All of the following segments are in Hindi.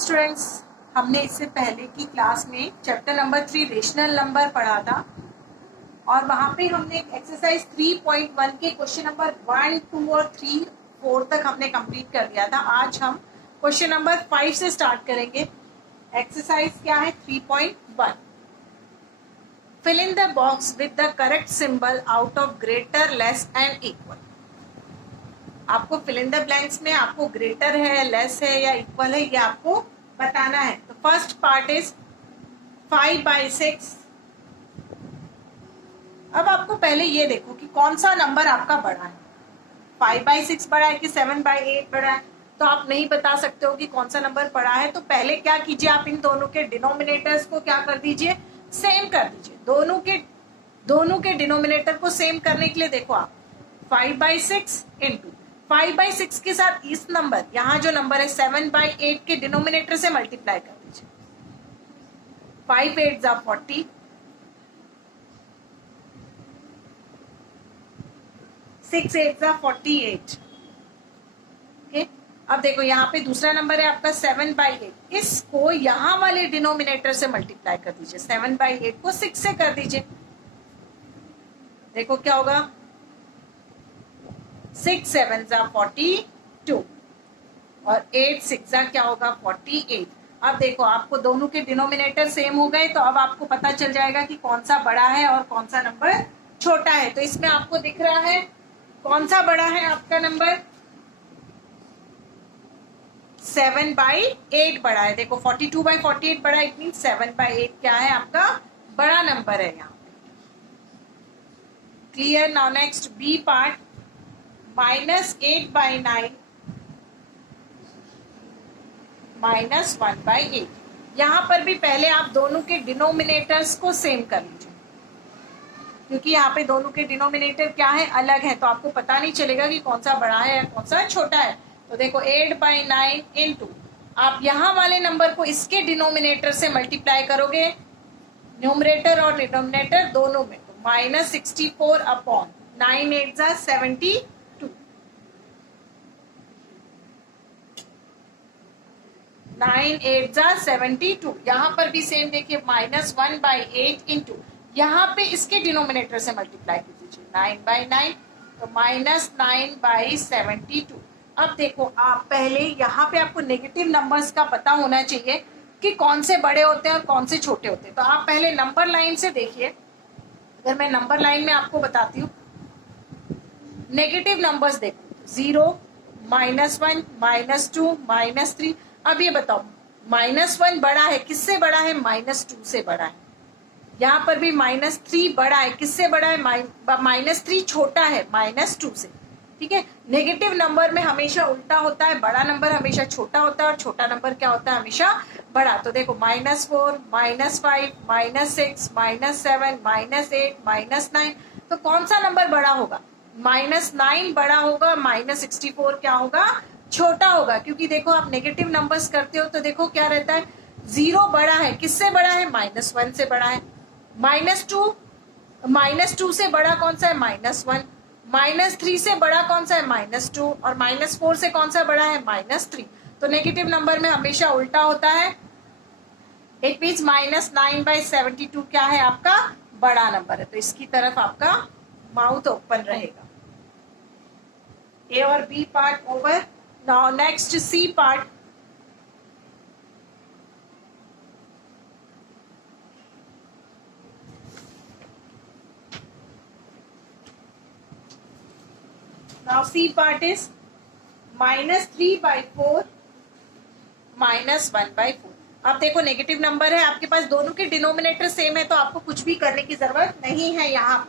स्टूडेंट्स, हमने इससे पहले की क्लास में चैप्टर नंबर 3 रेशनल नंबर पढ़ा था और वहां पे हमने एक्सरसाइज 3.1 के क्वेश्चन नंबर 1, 2 और 3, 4 तक हमने कंप्लीट कर दिया था। आज हम क्वेश्चन नंबर 5 से स्टार्ट करेंगे। एक्सरसाइज क्या है? 3.1। Fill in the box with the correct symbol out of greater, less and equal. आपको फिल इन द ब्लैंक्स में आपको ग्रेटर है, लेस है या इक्वल है, ये आपको बताना है। तो फर्स्ट पार्ट इज 5/6। अब आपको पहले ये देखो कि कौन सा नंबर आपका बड़ा है, 5/6 बड़ा है कि 7/8 बड़ा है। तो आप नहीं बता सकते हो कि कौन सा नंबर बड़ा है। तो पहले क्या कीजिए, आप इन दोनों के डिनोमिनेटर्स को क्या कर दीजिए, सेम कर दीजिए। दोनों के डिनोमिनेटर को सेम करने के लिए देखो आप 5/6 इंटू 5/6 के साथ इस नंबर, यहाँ जो नंबर है 7/8 के डिनोमिनेटर से मल्टीप्लाई कर दीजिए। 5 8 जा 40, 6 8 जा 48। ओके, अब देखो यहाँ पे दूसरा नंबर है आपका 7/8, इसको यहाँ वाले डिनोमिनेटर से मल्टीप्लाई कर दीजिए। 7/8 को 6 से कर दीजिए। देखो क्या होगा, 6 7 जा 42 और 8 6 जा क्या होगा 48। अब देखो आपको दोनों के डिनोमिनेटर सेम हो गए, तो अब आपको पता चल जाएगा कि कौन सा बड़ा है और कौन सा नंबर छोटा है। तो इसमें आपको दिख रहा है कौन सा बड़ा है आपका नंबर, 7/8 बड़ा है। देखो 42/48 बड़ा है, इट मीन 7/8 क्या है आपका बड़ा नंबर है यहाँ पे। Clear? Now next B part, -8/9 -1/8। यहां पर भी पहले आप दोनों के डिनोमिनेटर्स को सेम कर लीजिए, क्योंकि यहाँ पे दोनों के डिनोमिनेटर क्या है, अलग है। तो आपको पता नहीं चलेगा कि कौन सा बड़ा है या कौन सा छोटा है। तो देखो 8/9 इंटू आप यहाँ वाले नंबर को इसके डिनोमिनेटर से मल्टीप्लाई करोगे, न्यूमरेटर और डिनोमिनेटर दोनों में, तो -64 अपॉन 9 8 जा 72। 9 8 जा 72। यहाँ पर भी सेम देखिए, -1/8 इंटू यहाँ पे इसके डिनोमिनेटर से मल्टीप्लाई कर दीजिए 9/9, तो -9/72। अब देखो आप पहले यहाँ पे आपको नेगेटिव नंबर्स का पता होना चाहिए कि कौन से बड़े होते हैं और कौन से छोटे होते हैं। तो आप पहले नंबर लाइन से देखिए। अगर मैं नंबर लाइन में आपको बताती हूँ, नेगेटिव नंबर्स देखो 0 -1 -2 -3। अब ये बताओ, -1 बड़ा है, किससे बड़ा है, -2 से बड़ा है। यहाँ पर भी -3 बड़ा है, किससे बड़ा है, -3 छोटा है -2 से। ठीक है, नेगेटिव नंबर में हमेशा उल्टा होता है, बड़ा नंबर हमेशा छोटा होता है और छोटा नंबर क्या होता है, हमेशा बड़ा। तो देखो -4 -5 -6 -7 -8 -9, तो कौन सा नंबर बड़ा होगा, -9 बड़ा होगा, -64 क्या होगा, छोटा होगा। क्योंकि देखो आप नेगेटिव नंबर्स करते हो तो देखो क्या रहता है, 0 बड़ा है, किससे बड़ा है, -1 से बड़ा है। -2 से बड़ा कौन सा है, -1। -3 से बड़ा कौन सा है, -2। और -4 से कौन सा बड़ा है, -3। तो नेगेटिव नंबर में हमेशा उल्टा होता है। इट मीन्स -9/72 क्या है आपका बड़ा नंबर है। तो इसकी तरफ आपका माउथ ओपन रहेगा। ए और B part over. Now next C part. Now C part is -3/4 -1/4। अब देखो नेगेटिव नंबर है आपके पास, दोनों के डिनोमिनेटर सेम है, तो आपको कुछ भी करने की जरूरत नहीं है। यहाँ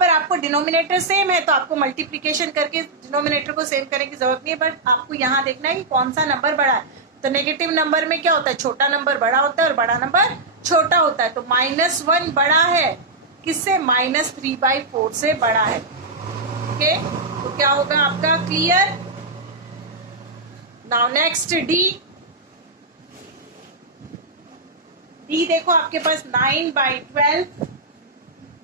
पर आपको डिनोमिनेटर सेम है तो आपको मल्टीप्लिकेशन करके डिनोमिनेटर को सेम करने की जरूरत नहीं है। बट आपको यहाँ देखना है कि कौन सा नंबर बड़ा है। तो नेगेटिव नंबर में क्या होता है, छोटा नंबर बड़ा होता है और बड़ा नंबर छोटा होता है। तो -1 बड़ा है, किससे, -3/4 से बड़ा है। ओके, तो क्या होगा आपका, क्लियर? नाउ नेक्स्ट डी देखो आपके पास 9/12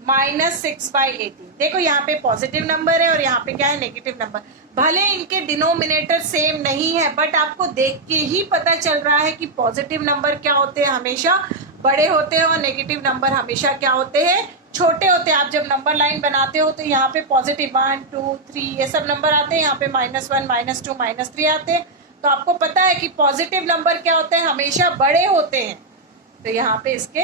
-6/18। देखो यहाँ पे पॉजिटिव नंबर है और यहाँ पे क्या है, नेगेटिव नंबर। भले इनके डिनोमिनेटर सेम नहीं है, बट आपको देख के ही पता चल रहा है कि पॉजिटिव नंबर क्या होते हैं, हमेशा बड़े होते हैं, और नेगेटिव नंबर हमेशा क्या होते हैं, छोटे होते हैं। आप जब नंबर लाइन बनाते हो तो यहाँ पे पॉजिटिव 1 2 3 ये सब नंबर आते हैं, यहाँ पे -1 -2 -3 आते हैं। तो आपको पता है कि पॉजिटिव नंबर क्या होते हैं, हमेशा बड़े होते हैं। तो यहाँ पे इसके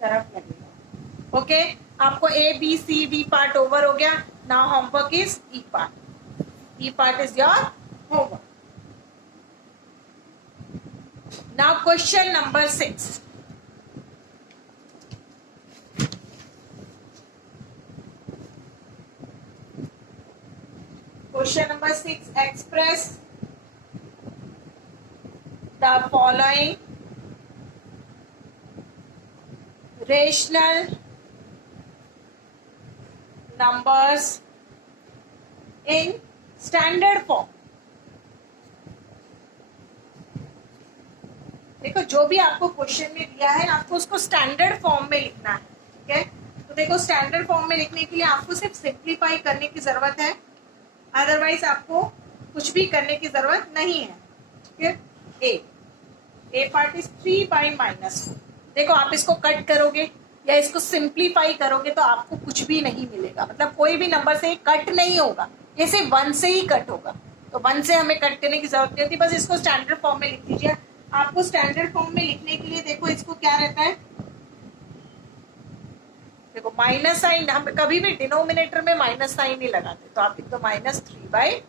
तरफ लगेगा। ओके, आपको A B C D part over हो गया। Now homework is E part. E part is your homework. Now question number 6. Question number 6. Express the following rational numbers in standard form. देखो जो भी आपको क्वेश्चन में दिया है आपको उसको स्टैंडर्ड फॉर्म में लिखना है। ठीक है, तो देखो स्टैंडर्ड फॉर्म में लिखने के लिए आपको सिर्फ सिंप्लीफाई करने की जरूरत है, अदरवाइज आपको कुछ भी करने की जरूरत नहीं है। ठीक है, ए पार्ट इज 3/-4। देखो आप इसको कट करोगे या इसको सिंप्लीफाई करोगे तो आपको कुछ भी नहीं मिलेगा, मतलब कोई भी नंबर से कट नहीं होगा, ये सिर्फ 1 से ही कट होगा। तो 1 से हमें कट करने की जरूरत नहीं होती, बस इसको स्टैंडर्ड फॉर्म में लिख दीजिए। आपको स्टैंडर्ड फॉर्म में लिखने के लिए देखो इसको क्या रहता है, देखो माइनस साइन, हम कभी भी डिनोमिनेटर में माइनस साइन नहीं लगाते, तो आप लिख दो -3/4।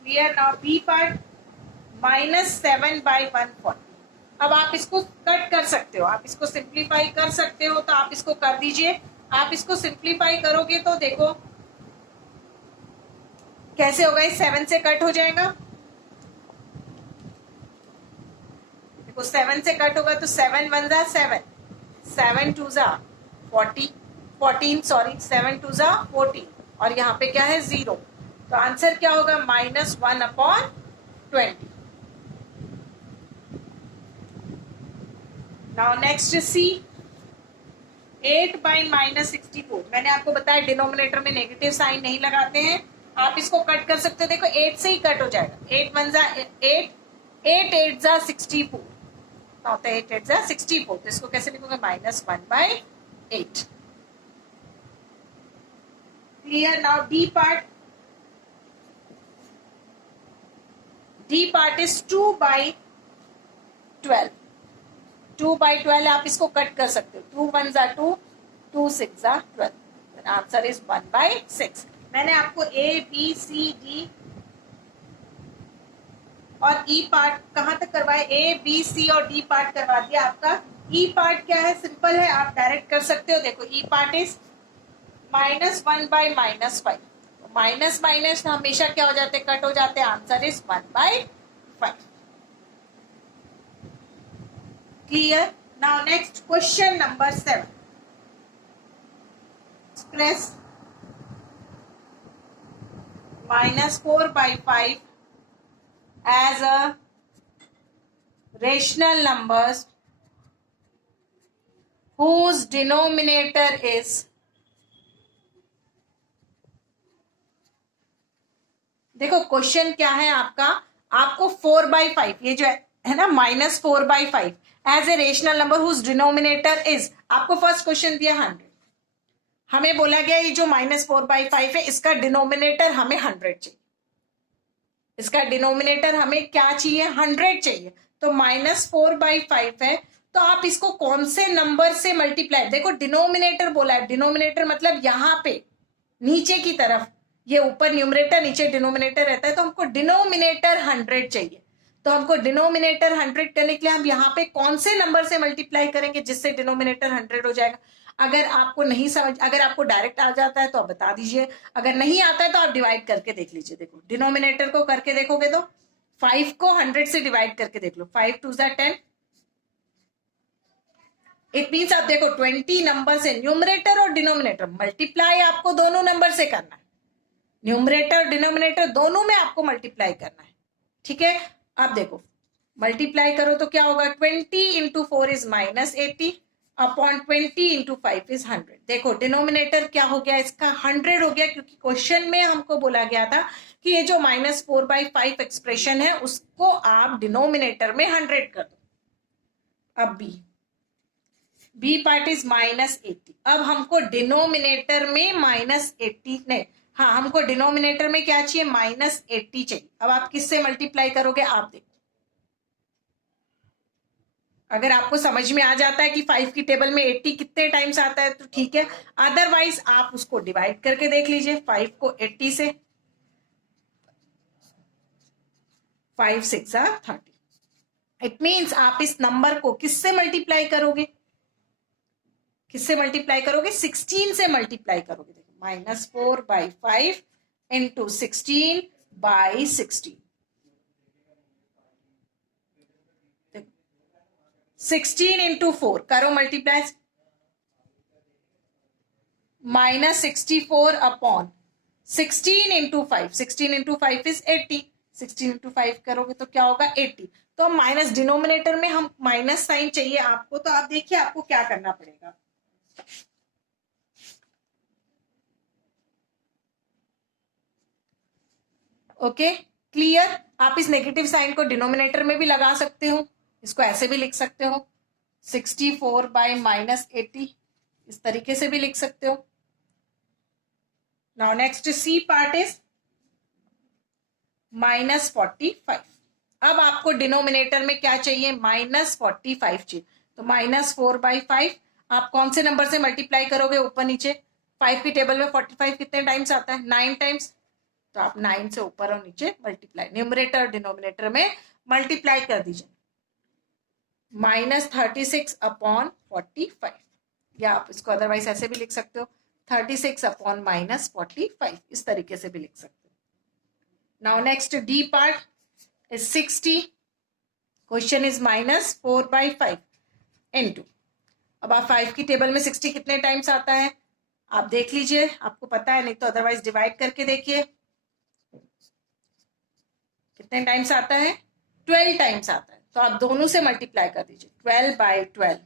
क्लियर। Now B part -7/140। अब आप इसको कट कर सकते हो, आप इसको सिंप्लीफाई कर सकते हो, तो आप इसको कर दीजिए। आप इसको सिंप्लीफाई करोगे तो देखो कैसे होगा, इस 7 से कट हो जाएगा। देखो 7 से कट होगा तो 7 1 जा 7, 7 2 जा 14, सॉरी 7 2 जा 14, और यहाँ पे क्या है 0। तो आंसर क्या होगा, -1/20। नाउ नेक्स्ट सी, 8/-64। मैंने आपको बताया डिनोमिनेटर में नेगेटिव साइन नहीं लगाते हैं, आप इसको कट कर सकते हो। देखो 8 से ही कट हो जाएगा, 8 1 जा 8, 8 8 जा 64, होता है 8 8 जा 64। तो इसको कैसे लिखोगे, -1/8। Clear. Now D part is 2/12। 2/12 आप इसको कट कर सकते हो, 2 1 जा 2, 2 6 जा 12। Answer is 1/6। मैंने आपको A B C D और E पार्ट कहां तक करवाया, A B C और D पार्ट करवा दिया। आपका E पार्ट क्या है, सिंपल है, आप डायरेक्ट कर सकते हो। देखो E part is -1/-5। Minus minus हमेशा क्या हो जाते, कट हो जाते, answer is 1/5। Clear. Now next question number 7. Express -4/5 as a rational numbers whose denominator is देखो क्वेश्चन क्या है आपका, आपको 4/5 ये जो है ना -4/5 as a rational number whose denominator is, आपको फर्स्ट क्वेश्चन दिया 100। हमें बोला गया ये जो -4/5 है इसका डिनोमिनेटर हमें 100 चाहिए, इसका डिनोमिनेटर हमें क्या चाहिए, 100 चाहिए। तो -4/5 है, तो आप इसको कौन से नंबर से मल्टीप्लाई, देखो डिनोमिनेटर बोला है, डिनोमिनेटर मतलब यहाँ पे नीचे की तरफ, ये ऊपर न्यूमरेटर नीचे डिनोमिनेटर रहता है, तो हमको डिनोमिनेटर 100 चाहिए। तो हमको डिनोमिनेटर 100 करने के लिए हम यहाँ पे कौन से नंबर से मल्टीप्लाई करेंगे जिससे डिनोमिनेटर 100 हो जाएगा। अगर आपको नहीं समझ, अगर आपको डायरेक्ट आ जाता है तो आप बता दीजिए, अगर नहीं आता है तो आप डिवाइड करके देख लीजिए। देखो डिनोमिनेटर को करके देखोगे तो 5 को 100 से डिवाइड करके देख लो, 5 2 जा 10। इट मीन्स आप देखो 20 नंबर से न्यूमरेटर और डिनोमिनेटर मल्टीप्लाई आपको दोनों नंबर से करना है, न्यूमरेटर और डिनोमिनेटर दोनों में आपको मल्टीप्लाई करना है। ठीक है, आप देखो मल्टीप्लाई करो तो क्या होगा, 20 × 4 इज -80, अपॉन 20 इंटू 5 इज 100। देखो डिनोमिनेटर क्या हो गया इसका, 100 हो गया, क्योंकि क्वेश्चन में हमको बोला गया था कि ये जो -4/5 एक्सप्रेशन है उसको आप डिनोमिनेटर में 100 कर दो। अब बी पार्ट इज -80। अब हमको डिनोमिनेटर में -80 नहीं, हाँ हमको डिनोमिनेटर में क्या चाहिए, -80 चाहिए। अब आप किससे मल्टीप्लाई करोगे, आप देखो। अगर आपको समझ में आ जाता है कि 5 की टेबल में 80 कितने टाइम्स आता है तो ठीक है, अदरवाइज आप उसको डिवाइड करके देख लीजिए। 5 को 80 से, 5 6 30। इट मीन्स आप इस नंबर को किससे मल्टीप्लाई करोगे, किससे मल्टीप्लाई करोगे, 16 से मल्टीप्लाई करोगे। देखो -4/5 इंटू 16/16, 16 इंटू 4 करो multiply, -64 upon 16 into 5, 16 into 5 is 80, 16 into 5 करोगे तो क्या होगा 80। तो माइनस डिनोमिनेटर में हम माइनस साइन चाहिए आपको, तो आप देखिए आपको क्या करना पड़ेगा। Okay clear. आप इस नेगेटिव साइन को डिनोमिनेटर में भी लगा सकते हो, इसको ऐसे भी लिख सकते हो, 64/-80, इस तरीके से भी लिख सकते हो। Now next C part is -45। अब आपको डिनोमिनेटर में क्या चाहिए, -45 चाहिए। तो -4/5 आप कौन से नंबर से मल्टीप्लाई करोगे, ऊपर नीचे। 5 की टेबल में 45 कितने टाइम्स आता है, 9 टाइम्स। तो आप 9 से ऊपर और नीचे मल्टीप्लाई, न्यूमरेटर डिनोमिनेटर में मल्टीप्लाई कर दीजिए। -36 अपॉन 45, या आप इसको अदरवाइज ऐसे भी लिख सकते हो, 36 अपॉन -45, इस तरीके से भी लिख सकते हो। Now next D part is 60। Question is -4/5 into, अब आप 5 की टेबल में 60 कितने टाइम्स आता है आप देख लीजिए, आपको पता है, नहीं तो अदरवाइज डिवाइड करके देखिए कितने टाइम्स आता है, 12 टाइम्स आता है। तो आप दोनों से मल्टीप्लाई कर दीजिए, 12/12।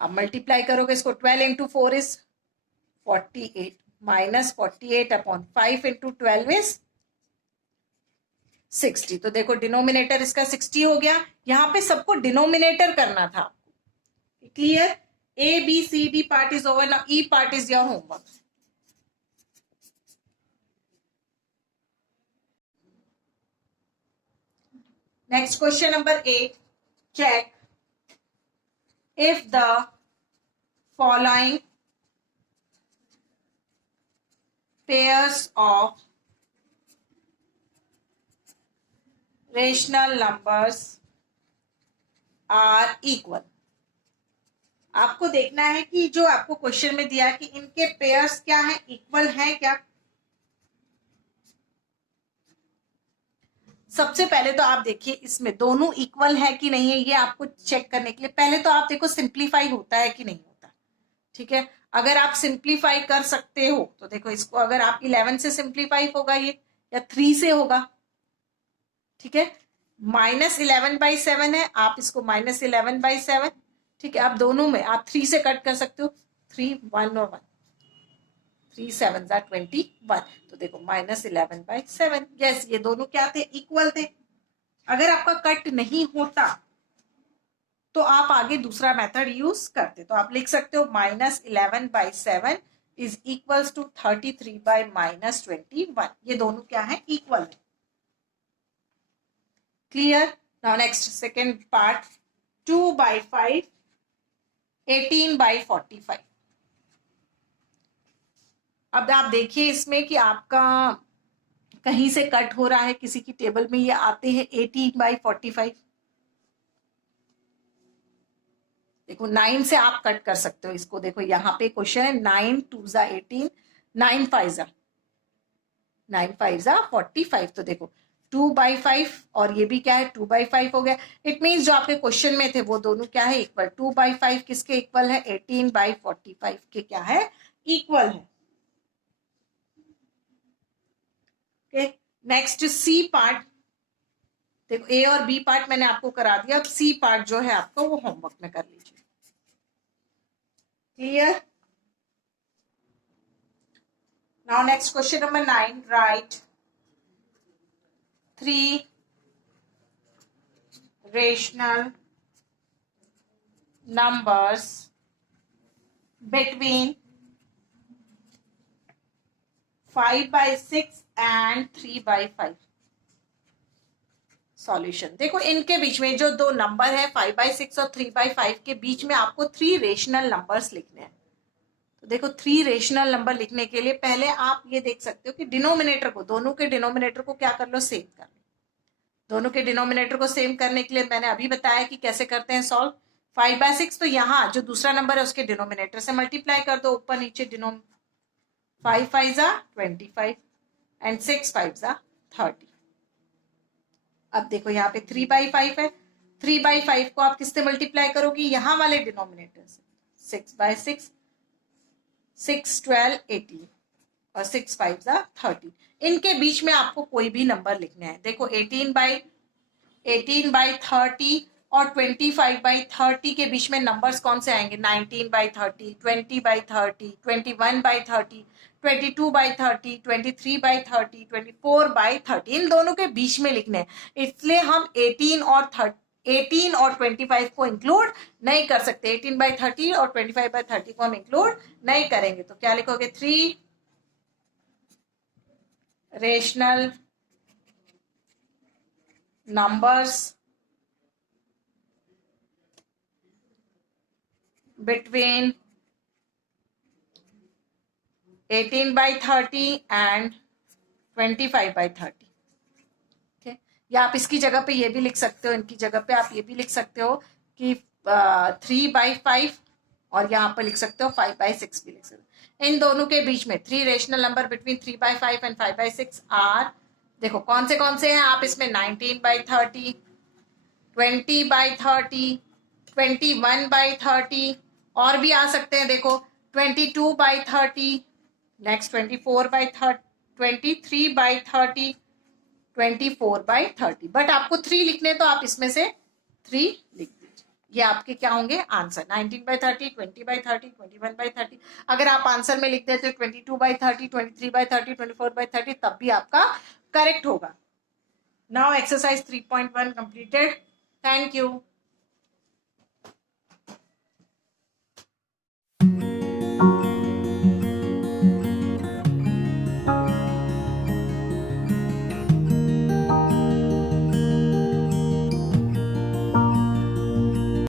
आप मल्टीप्लाई करोगे इसको, 12 into 4 is 48, -48 upon 5 into 12 is 60। तो देखो डिनोमिनेटर इसका 60 हो गया। यहां पे सबको डिनोमिनेटर करना था आपको। Clear, A B C D part is over. Now E part is your homework. Next question number 8, check if the following pairs of rational numbers are equal। आपको देखना है कि जो आपको क्वेश्चन में दिया है कि इनके पेयर्स क्या है, इक्वल है क्या। सबसे पहले तो आप देखिए इसमें दोनों इक्वल है कि नहीं है, ये आपको चेक करने के लिए पहले तो आप देखो सिंप्लीफाई होता है कि नहीं होता। ठीक है, अगर आप सिंप्लीफाई कर सकते हो तो देखो इसको, अगर आप 11 से सिंप्लीफाई होगा ये, या 3 से होगा। ठीक है, -11/7 है, आप इसको -11/7। ठीक है, आप दोनों में आप 3 से कट कर सकते हो, 3 1 और 1, 3 7 21। तो देखो -11/7, यस ये दोनों क्या थे, इक्वल थे। अगर आपका कट नहीं होता तो आप आगे दूसरा मेथड यूज करते, तो आप लिख सकते हो -11/7 इज इक्वल्स टू 33/-21। ये दोनों क्या है, इक्वल है। Clear. Now next second part, 2/5 18/45। अब आप देखिए इसमें कि आपका कहीं से कट हो रहा है, किसी की टेबल में ये आते हैं 18/45। देखो 9 से आप कट कर सकते हो इसको। देखो यहाँ पे क्वेश्चन है 9 2 18, 9 5 45। तो देखो 2/5 और ये भी क्या है 2/5 हो गया। इट मीन्स जो आपके क्वेश्चन में थे वो दोनों क्या है, इक्वल। 2/5 किसके इक्वल है, 18/45 के क्या है, इक्वल है। ओके, नेक्स्ट सी पार्ट, देखो ए और बी पार्ट मैंने आपको करा दिया, अब सी पार्ट जो है आपको वो होमवर्क में कर लीजिए। Clear? Now next question number 9, right 3 rational numbers between 5/6 and 3/5। Solution देखो, इनके बीच में जो दो नंबर है 5/6 और 3/5 के बीच में आपको 3 रेशनल नंबर्स लिखने हैं। तो देखो 3 रेशनल नंबर लिखने के लिए पहले आप ये देख सकते हो कि डिनोमिनेटर को, दोनों के डिनोमिनेटर को क्या कर लो, सेम कर लो। दोनों के डिनोमिनेटर को सेम करने के लिए मैंने अभी बताया कि कैसे करते हैं सॉल्व। 5/6 तो यहाँ जो दूसरा नंबर है उसके डिनोमिनेटर से मल्टीप्लाई कर दो, ऊपर नीचे 5 5 जा 25 एंड 6 5 जा 30। अब देखो यहाँ पे 3/5 है, 3/5 को आप किससे मल्टीप्लाई करोगे, यहाँ वाले डिनोमिनेटर से, 6/6, 6 12 18 और 6 5 जा 30। इनके बीच में आपको कोई भी नंबर लिखना है। देखो 18/30 और 25/30 के बीच में नंबर्स कौन से आएंगे, 19/30, 20/30, 21/30, 22/30, 23/30, 24/30, इन दोनों के बीच में लिखने हैं। इसलिए हम 18 और 25 को इंक्लूड नहीं कर सकते। 18/30 और 25/30 को हम इंक्लूड नहीं करेंगे। तो क्या लिखोगे, 3 रेशनल नंबर्स between 18/30 and 25/30। ठीक, या आप इसकी जगह पे ये भी लिख सकते हो, इनकी जगह पे आप ये भी लिख सकते हो कि 3/5 और यहाँ पर लिख सकते हो 5/6 भी लिख सकते हो। इन दोनों के बीच में 3 rational number between 3/5 and 5/6 are, देखो कौन से हैं आप इसमें, 19/30, 20/30, 21/30 और भी आ सकते हैं। देखो 22/30, नेक्स्ट 24/30, 23/30, 24/30। बट आपको 3 लिखने तो आप इसमें से 3 लिख दीजिए। ये आपके क्या होंगे आंसर, 19/30, 20/30, 21/30। अगर आप आंसर में लिख देते 22/30, 23/30, 24/30 तब भी आपका करेक्ट होगा। Now exercise 3.1 completed. Thank you.